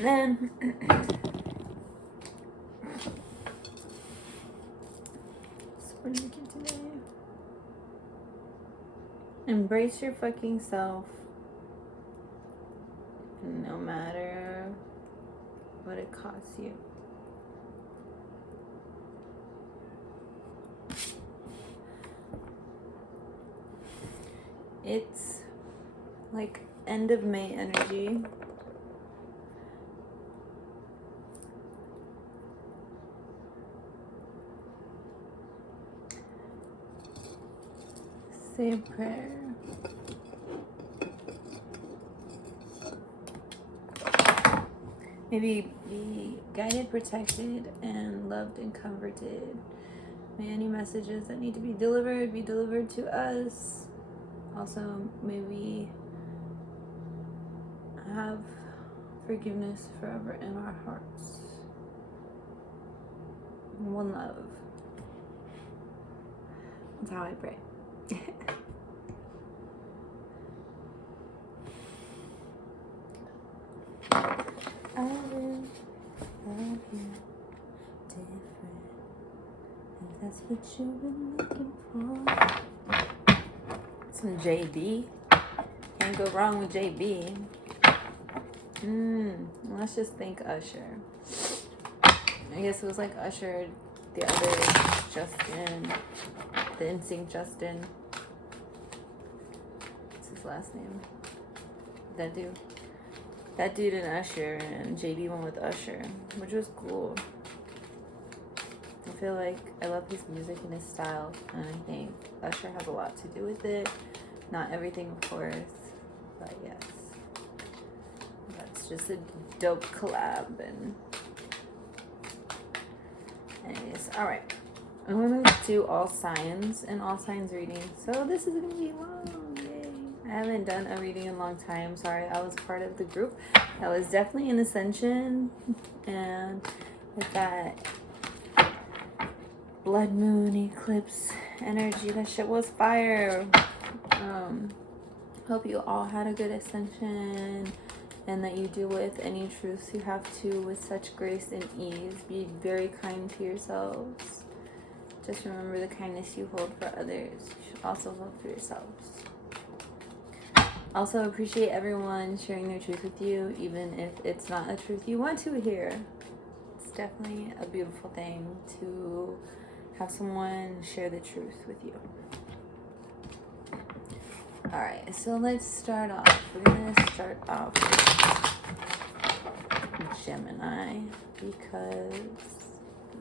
Then what did we get today? Embrace your fucking self, no matter what it costs you. It's like end of May energy. Say a prayer. Maybe be guided, protected, and loved and comforted. May any messages that need to be delivered to us. Also, may we have forgiveness forever in our hearts. One love. That's how I pray. I will love you different, if that's what you've been looking for. Some JB. Can't go wrong with JB. Let's just thank Usher. I guess it was like Usher, the other Justin, the NSYNC Justin. What's his last name? That dude. That dude and Usher, and JB went with Usher, which was cool. I feel like I love his music and his style, and I think Usher has a lot to do with it. Not everything, of course, but yes. That's just a dope collab. And anyways, alright. I'm gonna do all signs and all signs reading. So this is gonna be long. Yay. I haven't done a reading in a long time. Sorry, I was part of the group that was definitely in Ascension, and with that blood moon eclipse energy, that shit was fire. Hope you all had a good Ascension, and that you deal with any truths you have to with such grace and ease. Be very kind to yourselves. Just remember the kindness you hold for others, you should also hold for yourselves. Also appreciate everyone sharing their truth with you, even if it's not a truth you want to hear. It's definitely a beautiful thing to have someone share the truth with you. Alright, so let's start off. We're going to start off with Gemini, because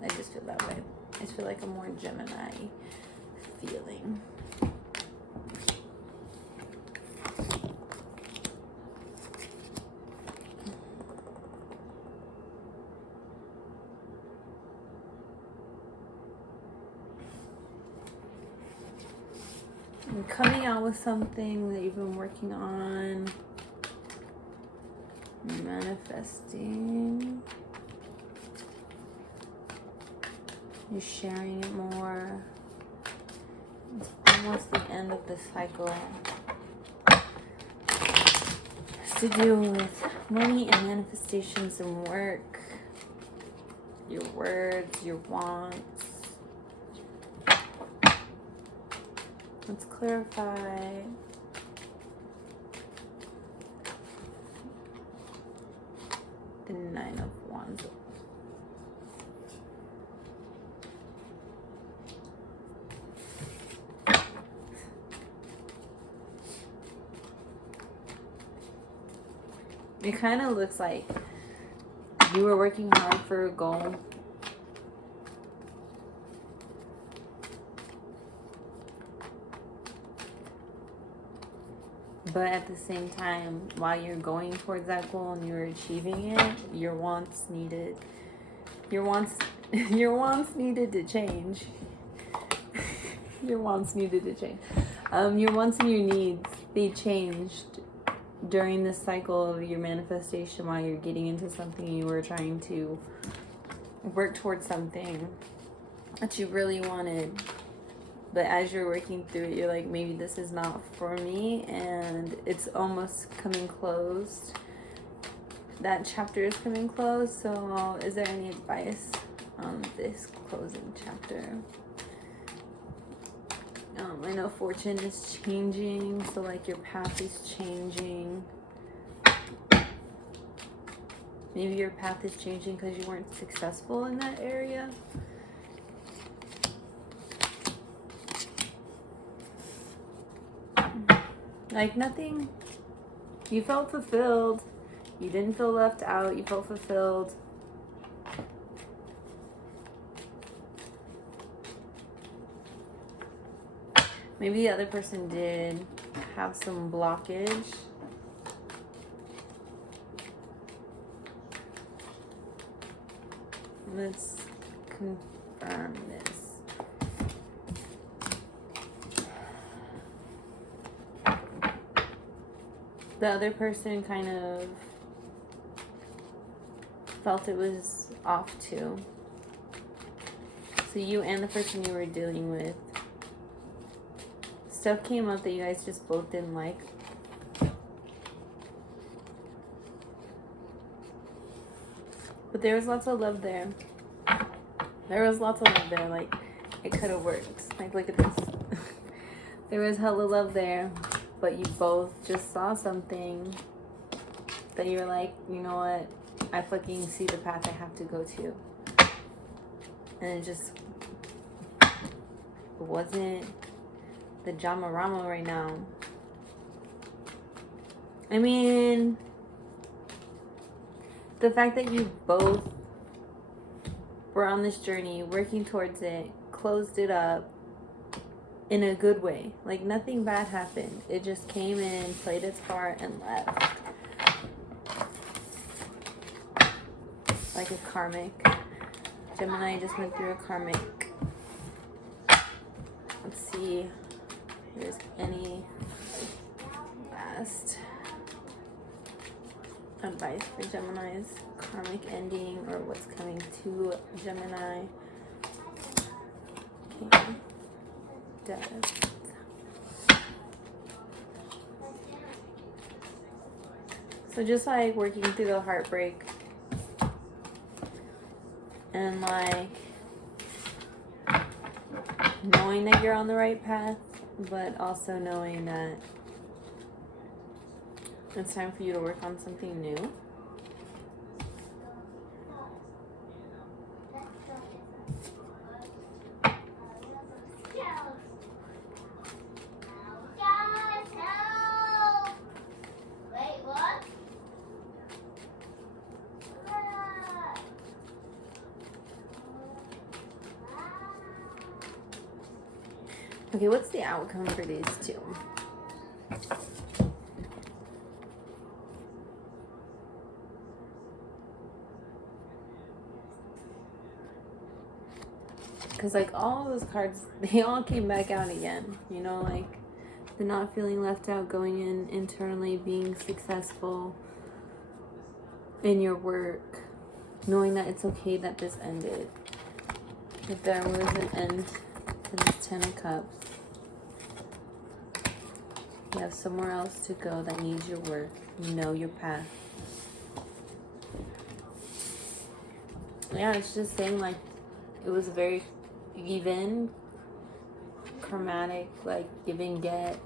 I just feel that way. I just feel like a more Gemini feeling. Coming out with something that you've been working on, manifesting, you're sharing it more. It's almost the end of the cycle. It's to do with money and manifestations and work, your words, your wants. Let's clarify. The 9 of Wands. It kind of looks like you were working hard for a goal. But at the same time, while you're going towards that goal and you're achieving it, your wants needed to change. Your wants needed to change. Your wants and your needs, they changed during this cycle of your manifestation while you're getting into something. You were trying to work towards something that you really wanted. But as you're working through it, you're like, maybe this is not for me, and it's almost coming closed that chapter is coming close. So is there any advice on this closing chapter? I know fortune is changing, so like your path is changing. Maybe your path is changing because you weren't successful in that area. Like nothing, you felt fulfilled. You didn't feel left out. You felt fulfilled. Maybe the other person did have some blockage. Let's confirm this. The other person kind of felt it was off too. So you and the person you were dealing with, stuff came up that you guys just both didn't like. But there was lots of love there. There was lots of love there. Like, it could have worked. Like, look at this. There was hella love there. But you both just saw something that you were like, you know what? I fucking see the path I have to go to. And it just wasn't the Jamarama right now. I mean, the fact that you both were on this journey, working towards it, closed it up in a good way. Like, nothing bad happened. It just came in, played its part, and left. Like a karmic. Gemini just went through a karmic. Let's see if there's any last advice for Gemini's karmic ending or what's coming to Gemini. Okay. Death. So just like working through the heartbreak and like knowing that you're on the right path, but also knowing that it's time for you to work on something new. Okay, what's the outcome for these two? Because like all those cards, they all came back out again. You know, like the not feeling left out, going in internally, being successful in your work, knowing that it's okay that this ended. If there was an end to this 10 of Cups, you have somewhere else to go that needs your work. You know your path. Yeah, it's just saying like it was a very even, karmatic, like give and get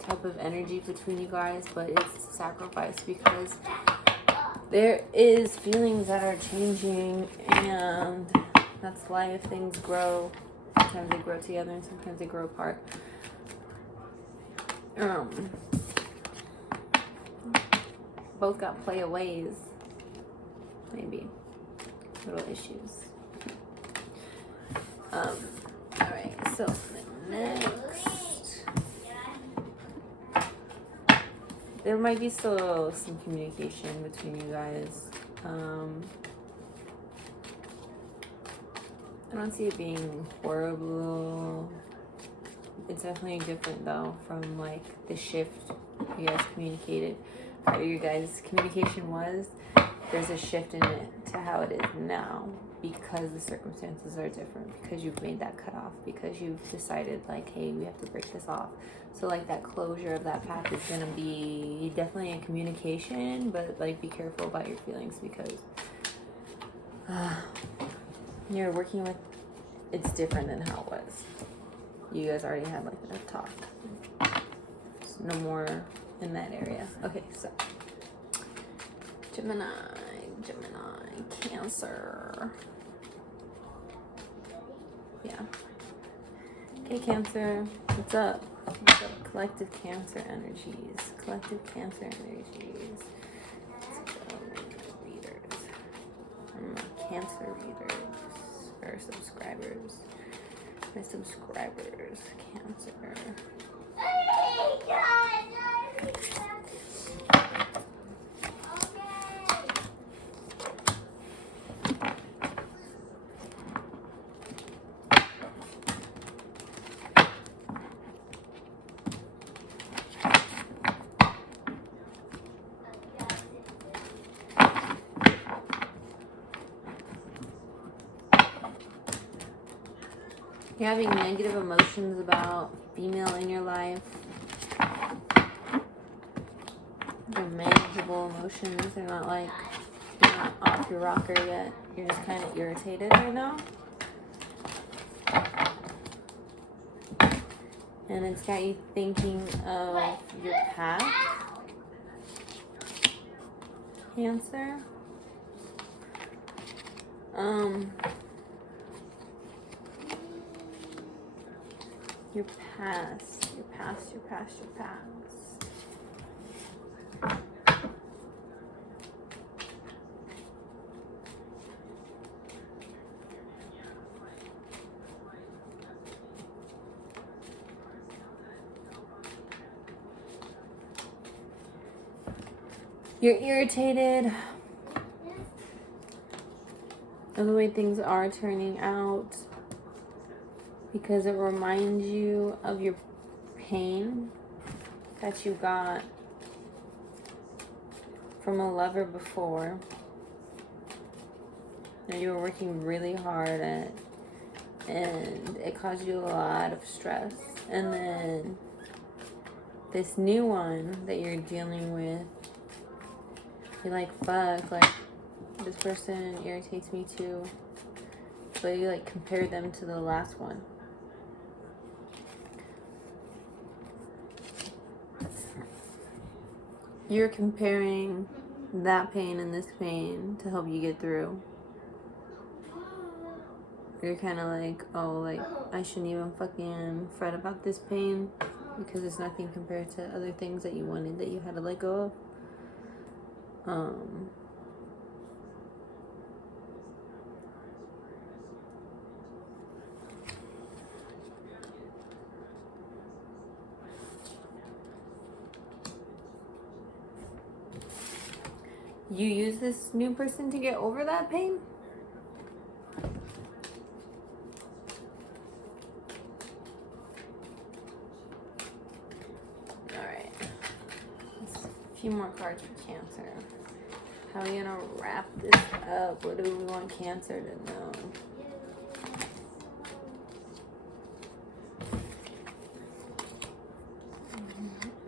type of energy between you guys, but it's sacrifice because there is feelings that are changing, and that's life. Things grow. Sometimes they grow together and sometimes they grow apart. Both got playaways, maybe little issues. Alright, so next, there might be still some communication between you guys. I don't see it being horrible. It's definitely different though from like the shift you guys communicated. How your guys' communication was. there's a shift in it to how it is now because the circumstances are different, because you've made that cutoff, because you've decided like, hey, we have to break this off. So like that closure of that path is gonna be definitely a communication, but like be careful about your feelings, because you're working with, it's different than how it was. You guys already had like a talk. There's no more in that area. Okay, so Gemini, Cancer. Yeah. Okay, Cancer, what's up? What's up? Collective Cancer energies. Collective Cancer energies. Let's go, readers. My Cancer readers. Or subscribers. My subscribers. Cancer. You're having negative emotions about female in your life. They're manageable emotions. They're not like, you're not off your rocker yet. You're just kind of irritated right now. And it's got you thinking of your past. Cancer. Your past. You're irritated of the way things are turning out, because it reminds you of your pain that you got from a lover before that you were working really hard at, and it caused you a lot of stress. And then this new one that you're dealing with, you're like, fuck, like this person irritates me too, but you like compare them to the last one. You're comparing that pain and this pain to help you get through. You're kind of like, oh, like, I shouldn't even fucking fret about this pain because it's nothing compared to other things that you wanted that you had to let go of. You use this new person to get over that pain? Alright. A few more cards for Cancer. How are we gonna wrap this up? What do we want Cancer to know?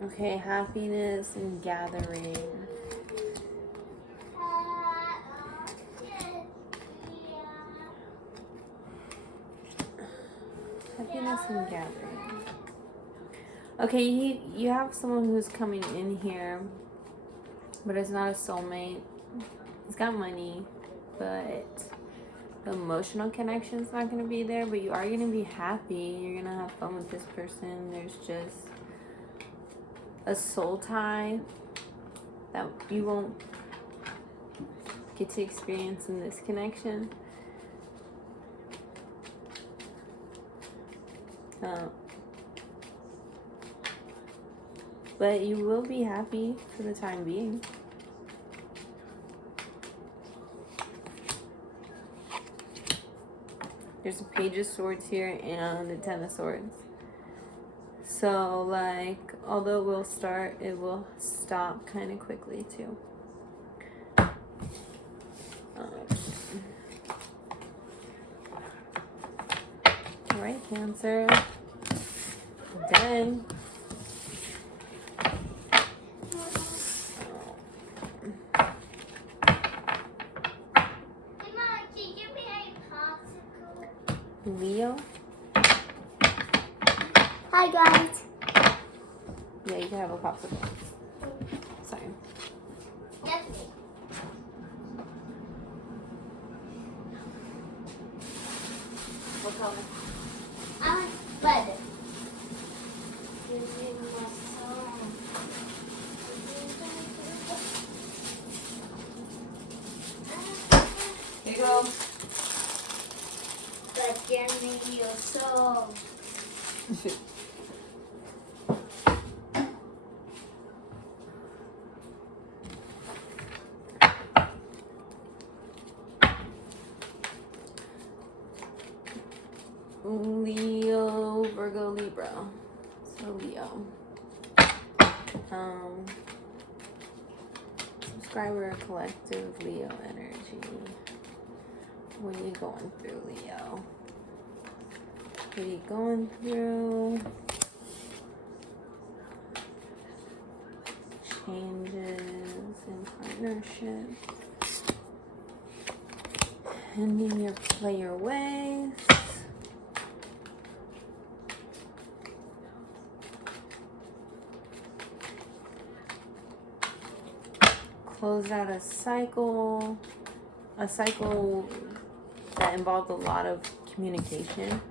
Okay, happiness and gathering. Happiness and gathering. Okay, you have someone who's coming in here, but it's not a soulmate. He's got money, but the emotional connection's not going to be there, but you are going to be happy. You're going to have fun with this person. There's just a soul tie that you won't get to experience in this connection. But you will be happy for the time being. There's a Page of Swords here and a Ten of Swords. So, like, although it will start, it will stop kind of quickly too. All right, Cancer. Done. Leo. Hi guys. Yeah, you can have a popsicle. Sorry. That's me. What color? I'm red. Here you go. But give me your soul. Leo, Virgo, Libra. So Leo. Subscriber collective Leo energy. What are you going through, Leo? What are you going through? Changes in partnership. Ending your player ways. Close out a cycle that involved a lot of communication.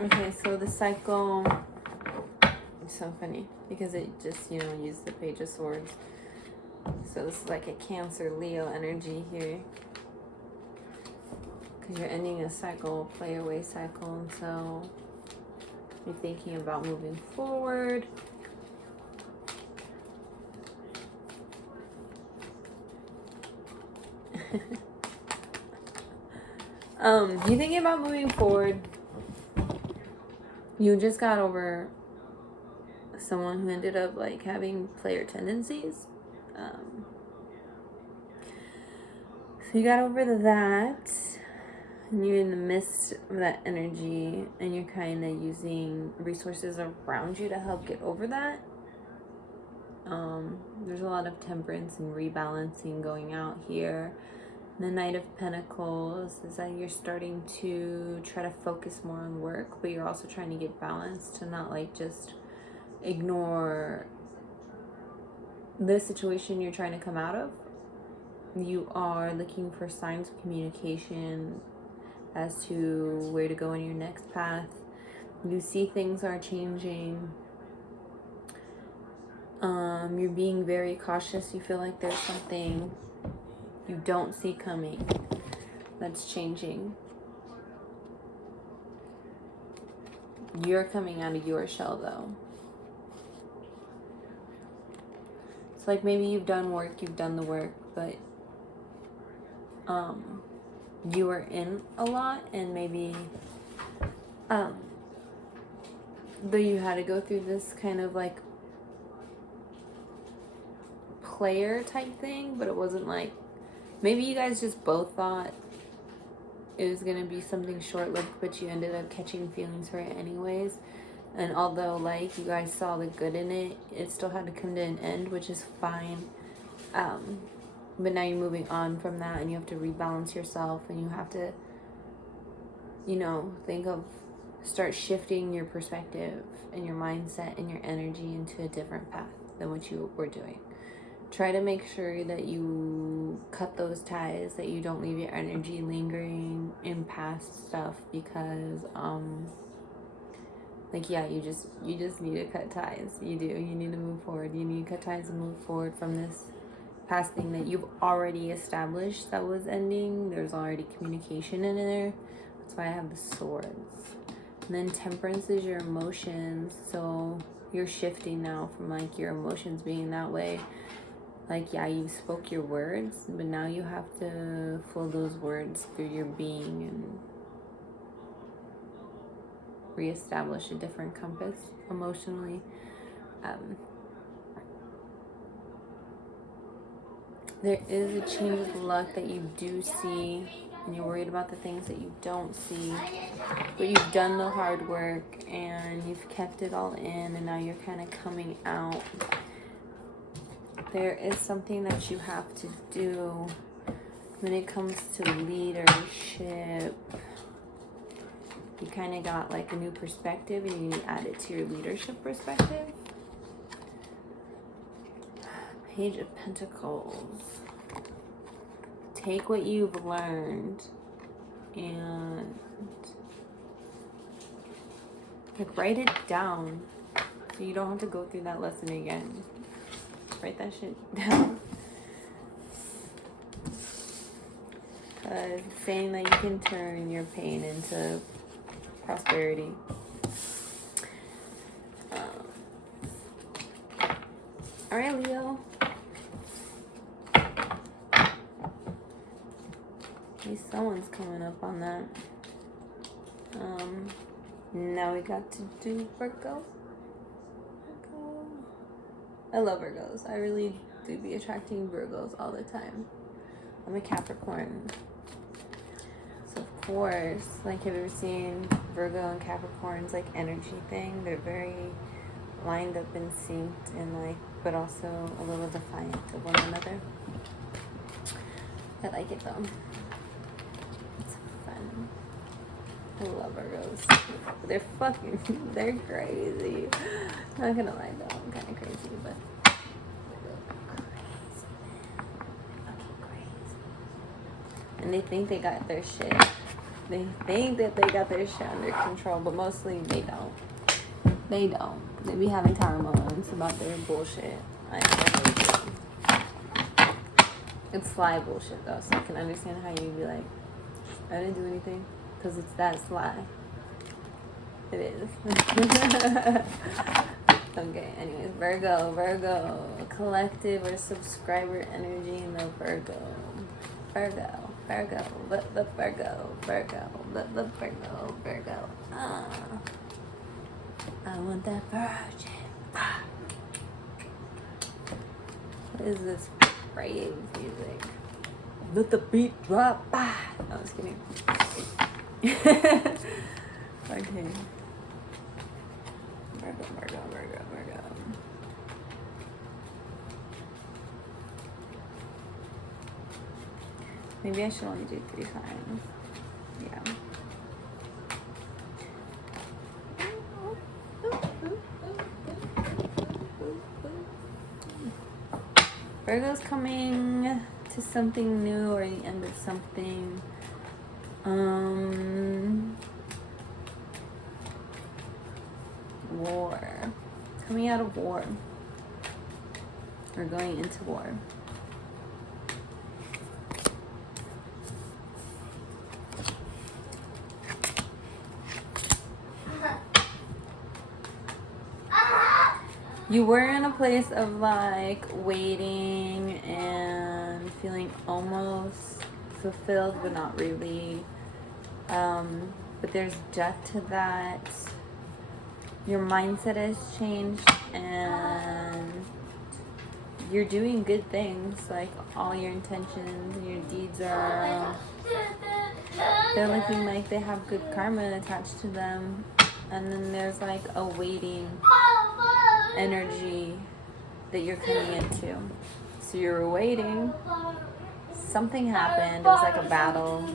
Okay, so the cycle is so funny because it just, used the Page of Swords. So this is like a Cancer Leo energy here. Because you're ending a cycle, play away cycle, and so you're thinking about moving forward. You're thinking about moving forward. You just got over someone who ended up like having player tendencies. So you got over that. And you're in the midst of that energy and you're kind of using resources around you to help get over that. There's a lot of temperance and rebalancing going out here. The Knight of Pentacles is that you're starting to try to focus more on work, but you're also trying to get balance to not like just ignore the situation you're trying to come out of. You are looking for signs of communication as to where to go in your next path. You see things are changing. You're being very cautious. You feel like there's something you don't see coming that's changing. You're coming out of your shell though. It's like maybe you've done the work, but you were in a lot, and maybe though you had to go through this kind of like player type thing, but it wasn't like, maybe you guys just both thought it was gonna be something short-lived, but you ended up catching feelings for it anyways. And although like you guys saw the good in it, it still had to come to an end, which is fine. But now you're moving on from that, and you have to rebalance yourself, and you have to, start shifting your perspective and your mindset and your energy into a different path than what you were doing. Try to make sure that you cut those ties, that you don't leave your energy lingering in past stuff, because you just need to cut ties. You do. You need to move forward. You need to cut ties and move forward from this past thing that you've already established that was ending. There's already communication in there. That's why I have the swords. And then temperance is your emotions. So you're shifting now from like your emotions being that way. Like, yeah, you spoke your words, but now you have to flow those words through your being and reestablish a different compass emotionally. There is a change of luck that you do see, and you're worried about the things that you don't see, but you've done the hard work and you've kept it all in, and now you're kind of coming out. There is something that you have to do when it comes to leadership. You kind of got like a new perspective, and you need to add it to your leadership perspective. Page of Pentacles. Take what you've learned and like write it down so you don't have to go through that lesson again. Write that shit down. Because it's saying that you can turn your pain into prosperity. Alright, Leo. At least someone's coming up on that. Now we got to do Virgo. I love Virgos. I really do be attracting Virgos all the time. I'm a Capricorn. So of course, like, have you ever seen Virgo and Capricorn's like energy thing? They're very lined up and synced, and like, but also a little defiant of one another. I like it though. It's fun. I love Virgos. They're they're crazy. Not gonna lie though, I'm kind of crazy, but and they think they got their shit. They think that they got their shit under control, but mostly they don't. They don't. They be having tower moments about their bullshit. It's sly bullshit though, so I can understand how you'd be like, I didn't do anything, because it's that sly. It is. Okay, anyways, Virgo, collective or subscriber energy in the Virgo. Virgo. I want that virgin. What is this brave music? Let the beat drop. No, I'm just kidding. Okay. Virgo. Maybe I should only do 3 times. Yeah. Virgo's coming to something new or the end of something. War. Coming out of war. Or going into war. You were in a place of like waiting and feeling almost fulfilled, but not really. But there's depth to that. Your mindset has changed and you're doing good things. Like all your intentions and your deeds are, they're looking like they have good karma attached to them. And then there's like a waiting energy that you're coming into. So you're waiting. Something happened. It was like a battle.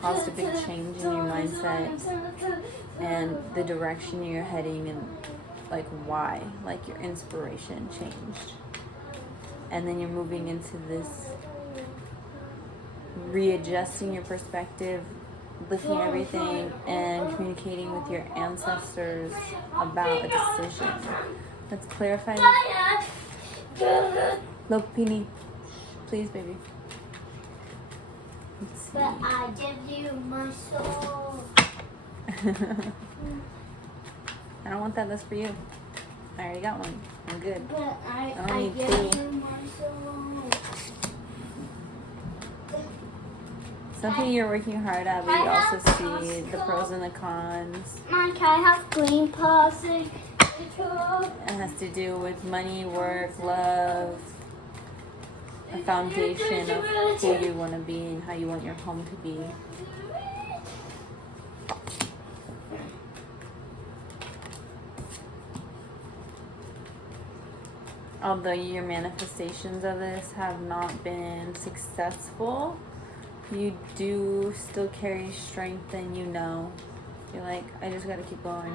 Caused a big change in your mindset and the direction you're heading and like why. Like your inspiration changed. And then you're moving into this readjusting your perspective, looking at everything and communicating with your ancestors about a decision. Let's clarify. Lopini, please, baby. But I give you my soul. I don't want that. That's for you. I already got one. I'm good. But I don't need give 2. you my soul. something you're working hard at, but you also see the pros and the cons. Mom, can I have green pussy? It has to do with money, work, love, a foundation of who you want to be and how you want your home to be. Although your manifestations of this have not been successful, you do still carry strength, and you know. You're like, I just gotta keep going.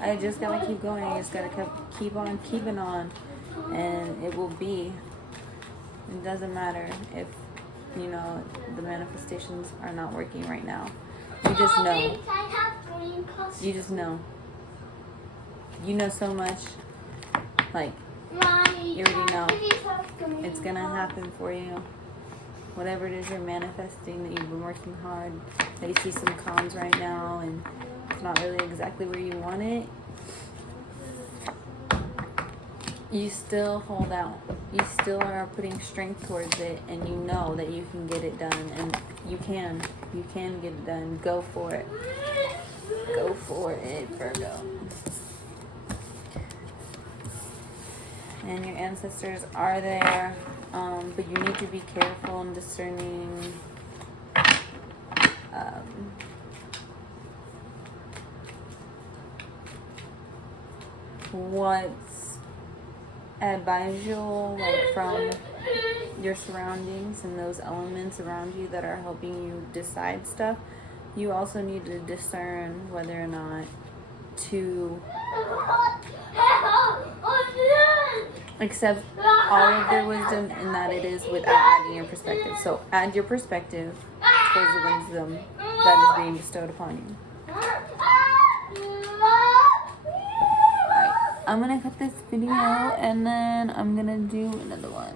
I just gotta keep going. I just gotta keep on keeping on. And it will be. It doesn't matter if, you know, the manifestations are not working right now. You just know. You just know. You know so much. Like, you already know it's gonna happen for you. Whatever it is you're manifesting, that you've been working hard, that you see some cons right now and it's not really exactly where you want it, you still hold out. You still are putting strength towards it, and you know that you can get it done, and you can get it done. Go for it. Go for it, Virgo. And your ancestors are there, but you need to be careful and discerning. What's advisable, like from your surroundings and those elements around you that are helping you decide stuff. You also need to discern whether or not to accept all of their wisdom, and that it is without adding your perspective. So add your perspective towards the wisdom that is being bestowed upon you. Alright, I'm gonna cut this video and then I'm gonna do another one.